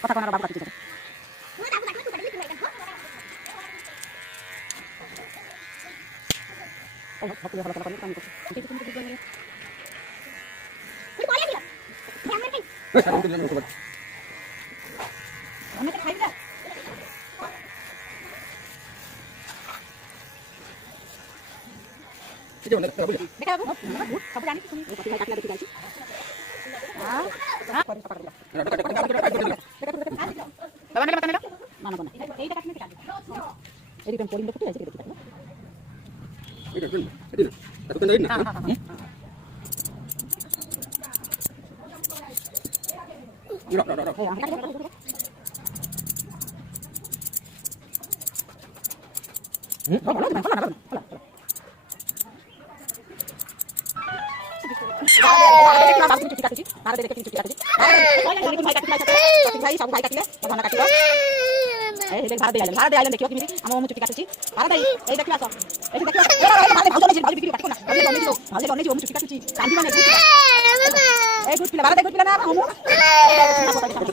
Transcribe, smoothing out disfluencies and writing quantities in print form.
কথা কোন বাবু কাটিছে ও বাবু ভালো কথা বলি আমি করছি কিন্তু তুমি তো বললে তুই বলে দিলা আমার খাই ওই সারা দিন আমি করব আমি তো খাই না ঠিক আছে দেখা বলি দেখা বাবু সব জানি তুমি ভাই কাটলা দেখি যাচ্ছি হ্যাঁ হ্যাঁ করে পাকা দিলা বাবা নেলে মাথা নেলো না না না এইটা কাটনে কাটবে এই দিকে পড়িলে কত আছে দেখি এটা দিন এটা এত কেন না ইরা রা রা আমি কাটব ভালো ভালো